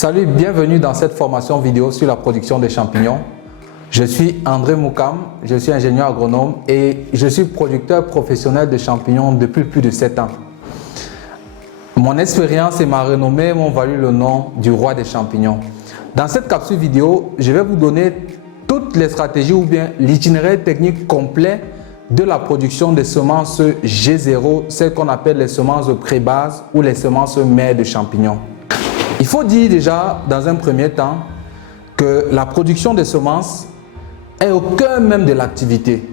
Salut, bienvenue dans cette formation vidéo sur la production des champignons. Je suis André Moukam, je suis ingénieur agronome et je suis producteur professionnel de champignons depuis plus de 7 ans. Mon expérience et ma renommée m'ont valu le nom du roi des champignons. Dans cette capsule vidéo, je vais vous donner toutes les stratégies ou bien l'itinéraire technique complet de la production des semences G0, celles qu'on appelle les semences de pré-base ou les semences mères de champignons. Il faut dire déjà dans un premier temps que la production des semences est au cœur même de l'activité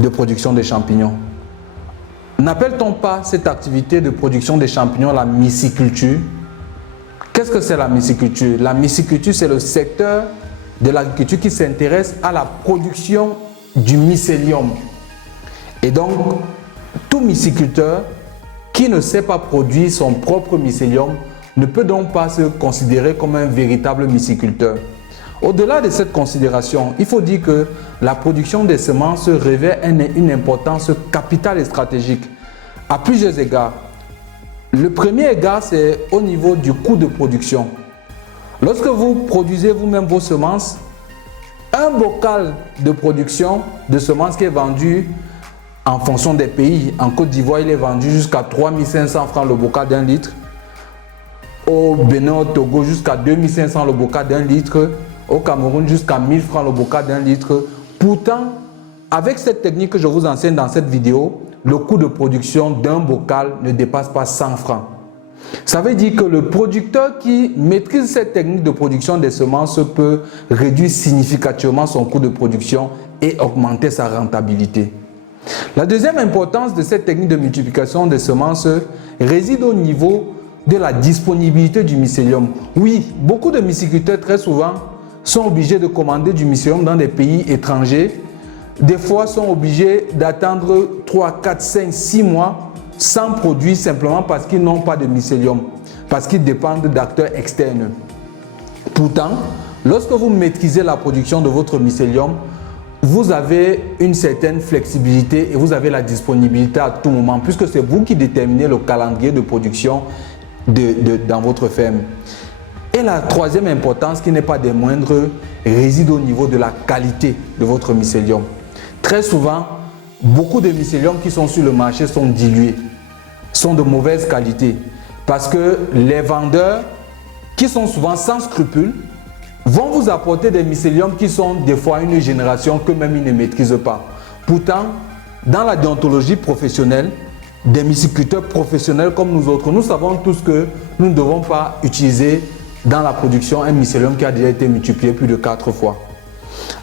de production des champignons. N'appelle-t-on pas cette activité de production des champignons la myciculture? Qu'est-ce que c'est la myciculture? La myciculture, c'est le secteur de l'agriculture qui s'intéresse à la production du mycélium. Et donc, tout myciculteur qui ne sait pas produire son propre mycélium ne peut donc pas se considérer comme un véritable myciculteur. Au-delà de cette considération, il faut dire que la production des semences revêt une importance capitale et stratégique à plusieurs égards. Le premier égard, c'est au niveau du coût de production. Lorsque vous produisez vous-même vos semences, un bocal de production de semences qui est vendu en fonction des pays, en Côte d'Ivoire, il est vendu jusqu'à 3 500 francs le bocal d'un litre. Au Bénin, au Togo, jusqu'à 2 500 le bocal d'un litre. Au Cameroun, jusqu'à 1 000 francs le bocal d'un litre. Pourtant, avec cette technique que je vous enseigne dans cette vidéo, le coût de production d'un bocal ne dépasse pas 100 francs. Ça veut dire que le producteur qui maîtrise cette technique de production des semences peut réduire significativement son coût de production et augmenter sa rentabilité. La deuxième importance de cette technique de multiplication des semences réside au niveau de la disponibilité du mycélium. Oui, beaucoup de myciculteurs très souvent sont obligés de commander du mycélium dans des pays étrangers. Des fois sont obligés d'attendre 3, 4, 5, 6 mois sans produire simplement parce qu'ils n'ont pas de mycélium, parce qu'ils dépendent d'acteurs externes. Pourtant, lorsque vous maîtrisez la production de votre mycélium, vous avez une certaine flexibilité et vous avez la disponibilité à tout moment, puisque c'est vous qui déterminez le calendrier de production dans votre ferme. Et la troisième importance, qui n'est pas des moindres, réside au niveau de la qualité de votre mycélium. Très souvent, beaucoup de mycéliums qui sont sur le marché sont dilués, sont de mauvaise qualité, parce que les vendeurs, qui sont souvent sans scrupules, vont vous apporter des mycéliums qui sont des fois une génération que même ils ne maîtrisent pas. Pourtant, dans la déontologie professionnelle, des myciculteurs professionnels comme nous autres, nous savons tous que nous ne devons pas utiliser dans la production un mycélium qui a déjà été multiplié plus de 4 fois.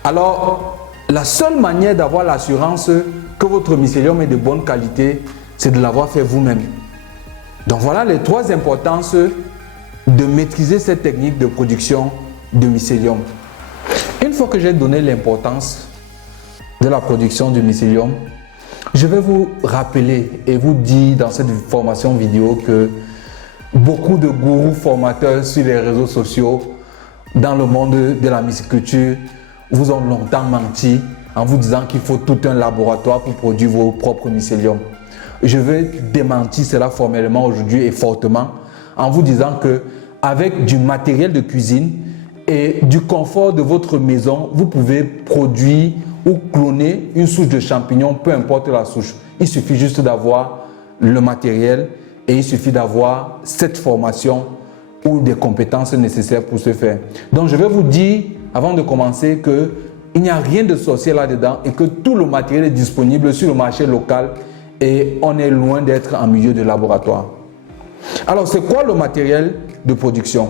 Alors, la seule manière d'avoir l'assurance que votre mycélium est de bonne qualité, c'est de l'avoir fait vous-même. Donc voilà les 3 importances de maîtriser cette technique de production de mycélium. Une fois que j'ai donné l'importance de la production du mycélium, je vais vous rappeler et vous dire dans cette formation vidéo que beaucoup de gourous formateurs sur les réseaux sociaux dans le monde de la myciculture vous ont longtemps menti en vous disant qu'il faut tout un laboratoire pour produire vos propres mycéliums. Je vais démentir cela formellement aujourd'hui et fortement en vous disant que avec du matériel de cuisine et du confort de votre maison, vous pouvez produire ou cloner une souche de champignons, peu importe la souche. Il suffit juste d'avoir le matériel et il suffit d'avoir cette formation ou des compétences nécessaires pour ce faire. Donc je vais vous dire, avant de commencer, qu'il n'y a rien de sorcier là-dedans et que tout le matériel est disponible sur le marché local et on est loin d'être en milieu de laboratoire. Alors c'est quoi le matériel de production?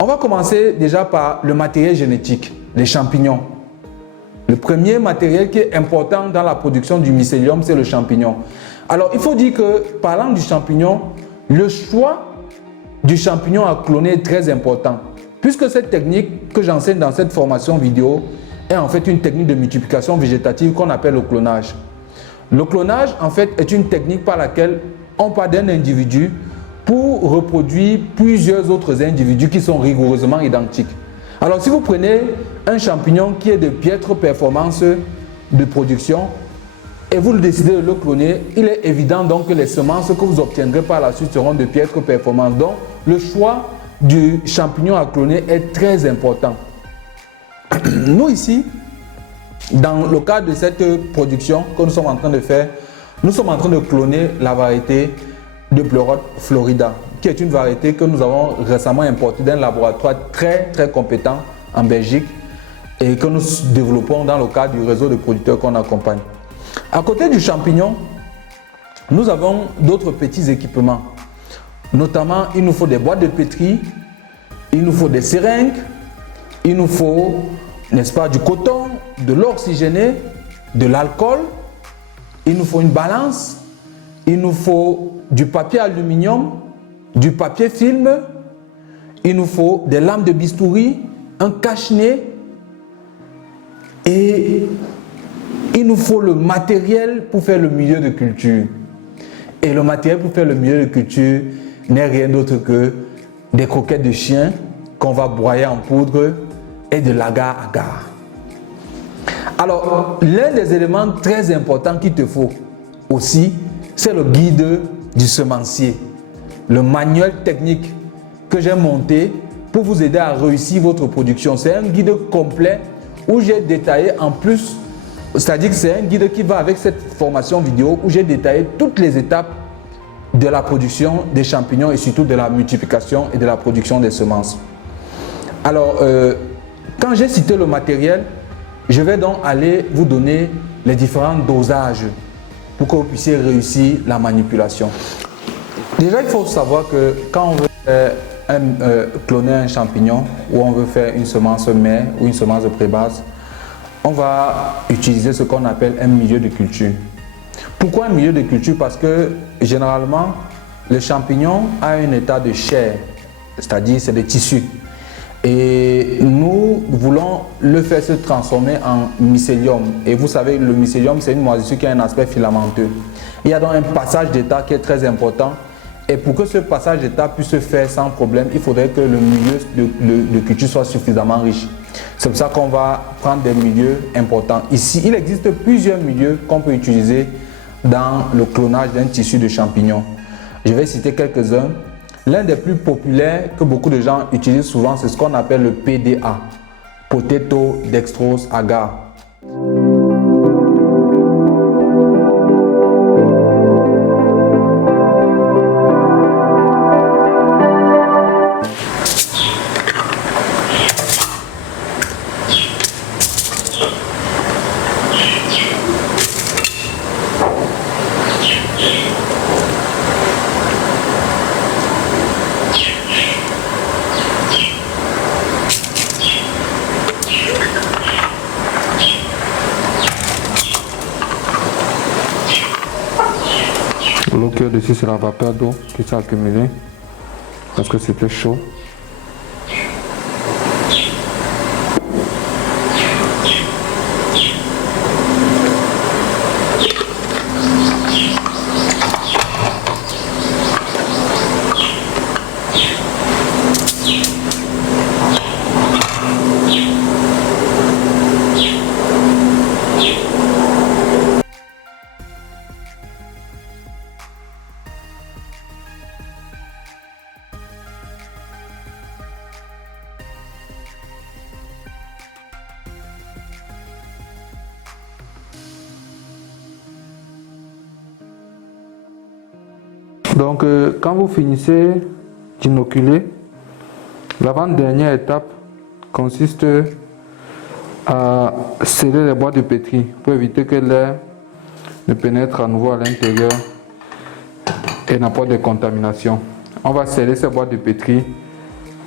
On va commencer déjà par le matériel génétique, les champignons. Le premier matériel qui est important dans la production du mycélium, c'est le champignon. Alors, il faut dire que, parlant du champignon, le choix du champignon à cloner est très important. Puisque cette technique que j'enseigne dans cette formation vidéo est en fait une technique de multiplication végétative qu'on appelle le clonage. Le clonage, en fait, est une technique par laquelle on part d'un individu pour reproduire plusieurs autres individus qui sont rigoureusement identiques. Alors, si vous prenez un champignon qui est de piètre performance de production et vous décidez de le cloner, il est évident donc que les semences que vous obtiendrez par la suite seront de piètre performance. Donc, le choix du champignon à cloner est très important. Nous ici, dans le cadre de cette production que nous sommes en train de faire, nous sommes en train de cloner la variété de Pleurote Florida, qui est une variété que nous avons récemment importée d'un laboratoire très compétent en Belgique et que nous développons dans le cadre du réseau de producteurs qu'on accompagne. À côté du champignon, nous avons d'autres petits équipements. Notamment, il nous faut des boîtes de pétri, il nous faut des seringues, il nous faut, n'est-ce pas, du coton, de l'eau oxygénée, de l'alcool, il nous faut une balance, il nous faut du papier aluminium, du papier film, il nous faut des lames de bistouri, un cache-nez et il nous faut le matériel pour faire le milieu de culture. Et le matériel pour faire le milieu de culture n'est rien d'autre que des croquettes de chien qu'on va broyer en poudre et de l'agar-agar. Alors, l'un des éléments très importants qu'il te faut aussi, c'est le guide du semencier, le manuel technique que j'ai monté pour vous aider à réussir votre production. C'est un guide complet où j'ai détaillé en plus, c'est-à-dire que c'est un guide qui va avec cette formation vidéo où j'ai détaillé toutes les étapes de la production des champignons et surtout de la multiplication et de la production des semences. Alors, quand j'ai cité le matériel, je vais donc aller vous donner les différents dosages pour que vous puissiez réussir la manipulation. Déjà, il faut savoir que quand on veut cloner un champignon ou on veut faire une semence mère ou une semence de prébase, on va utiliser ce qu'on appelle un milieu de culture. Pourquoi un milieu de culture? Parce que généralement, le champignon a un état de chair, c'est-à-dire c'est des tissus. Et nous voulons le faire se transformer en mycélium. Et vous savez, le mycélium, c'est une moisissure qui a un aspect filamenteux. Il y a donc un passage d'état qui est très important. Et pour que ce passage d'état puisse se faire sans problème, il faudrait que le milieu de culture soit suffisamment riche. C'est pour ça qu'on va prendre des milieux importants. Ici, il existe plusieurs milieux qu'on peut utiliser dans le clonage d'un tissu de champignons. Je vais citer quelques-uns. L'un des plus populaires que beaucoup de gens utilisent souvent, c'est ce qu'on appelle le PDA, Potato Dextrose Agar. L'eau qui est dessus, c'est la vapeur d'eau qui s'est accumulée parce que c'était chaud. Donc, quand vous finissez d'inoculer, l'avant-dernière étape consiste à sceller les boîtes de pétri pour éviter que l'air ne pénètre à nouveau à l'intérieur et n'apporte de contamination. On va sceller ces boîtes de pétri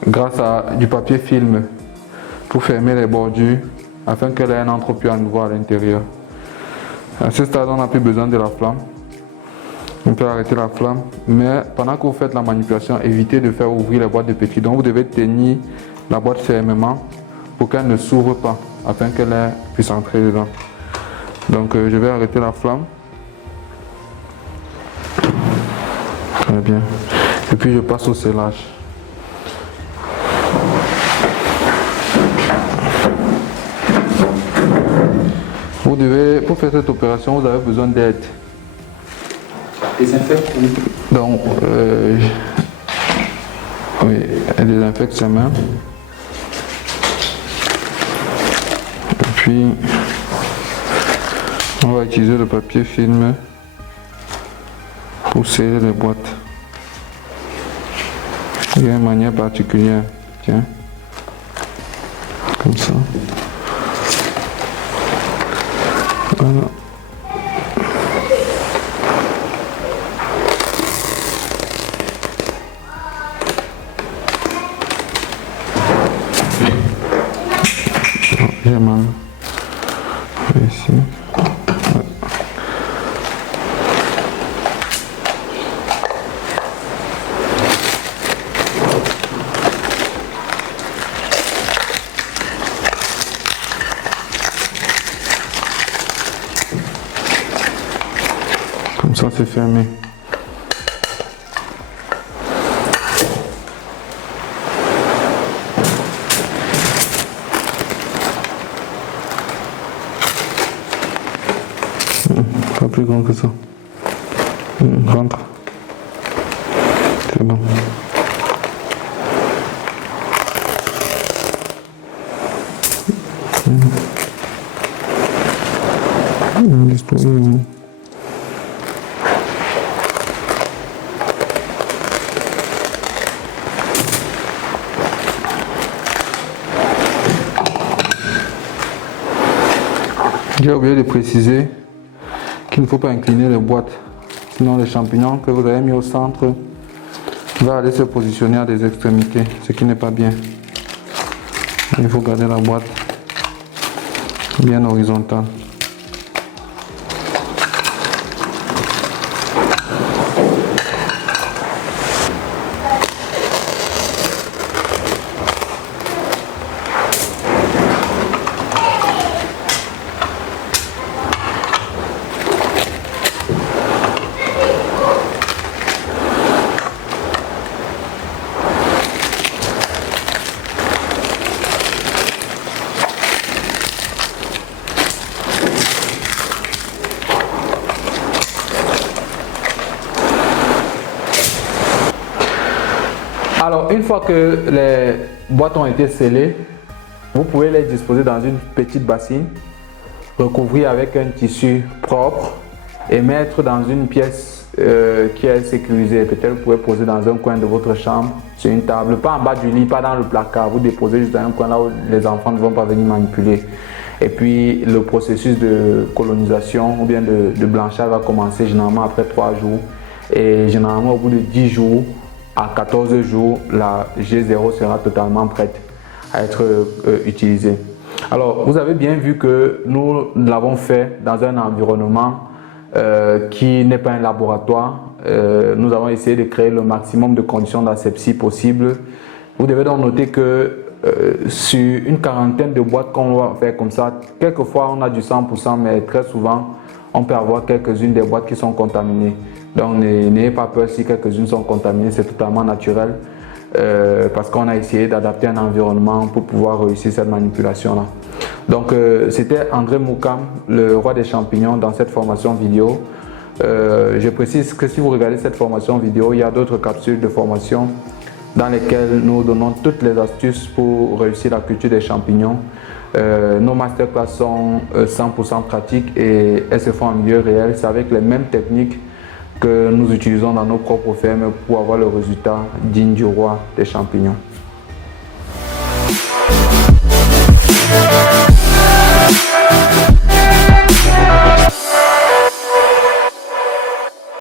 grâce à du papier film pour fermer les bordures afin que l'air n'entre plus à nouveau à l'intérieur. À ce stade, on n'a plus besoin de la flamme. On peut arrêter la flamme, mais pendant que vous faites la manipulation, évitez de faire ouvrir les boîtes de pétri. Donc vous devez tenir la boîte fermement pour qu'elle ne s'ouvre pas, afin que l'air puisse entrer dedans. Donc je vais arrêter la flamme. Très bien. Et puis je passe au scellage. Pour faire cette opération, vous avez besoin d'aide. Donc, Oui, elle désinfecte ses mains. Et puis, on va utiliser le papier film pour serrer les boîtes. Il y a une manière particulière. Tiens. Comme ça. Voilà. J'ai mal. Ici. Ouais. Comme ça, c'est fermé. Pas plus grand que ça. Rentre. C'est bon. J'ai oublié de préciser qu'il ne faut pas incliner les boîtes, sinon les champignons que vous avez mis au centre vont aller se positionner à des extrémités, ce qui n'est pas bien. Il faut garder la boîte bien horizontale. Alors, une fois que les boîtes ont été scellées, vous pouvez les disposer dans une petite bassine, recouvrir avec un tissu propre et mettre dans une pièce qui est sécurisée. Peut-être vous pouvez poser dans un coin de votre chambre, sur une table, pas en bas du lit, pas dans le placard. Vous déposez juste dans un coin là où les enfants ne vont pas venir manipuler. Et puis, le processus de colonisation ou bien de blanchage va commencer généralement après 3 jours. Et généralement, au bout de 10 jours, à 14 jours, la G0 sera totalement prête à être utilisée. Alors, vous avez bien vu que nous l'avons fait dans un environnement qui n'est pas un laboratoire. Nous avons essayé de créer le maximum de conditions d'asepsie possible. Vous devez donc noter que sur une quarantaine de boîtes qu'on va faire comme ça, quelquefois on a du 100%, mais très souvent, on peut avoir quelques-unes des boîtes qui sont contaminées. Donc n'ayez pas peur si quelques-unes sont contaminées, c'est totalement naturel parce qu'on a essayé d'adapter un environnement pour pouvoir réussir cette manipulation-là. Donc c'était André Moukam, le roi des champignons dans cette formation vidéo. Je précise que si vous regardez cette formation vidéo, il y a d'autres capsules de formation dans lesquelles nous donnons toutes les astuces pour réussir la culture des champignons. Nos masterclass sont 100% pratiques et elles se font en milieu réel. C'est avec les mêmes techniques que nous utilisons dans nos propres fermes pour avoir le résultat digne du roi des champignons.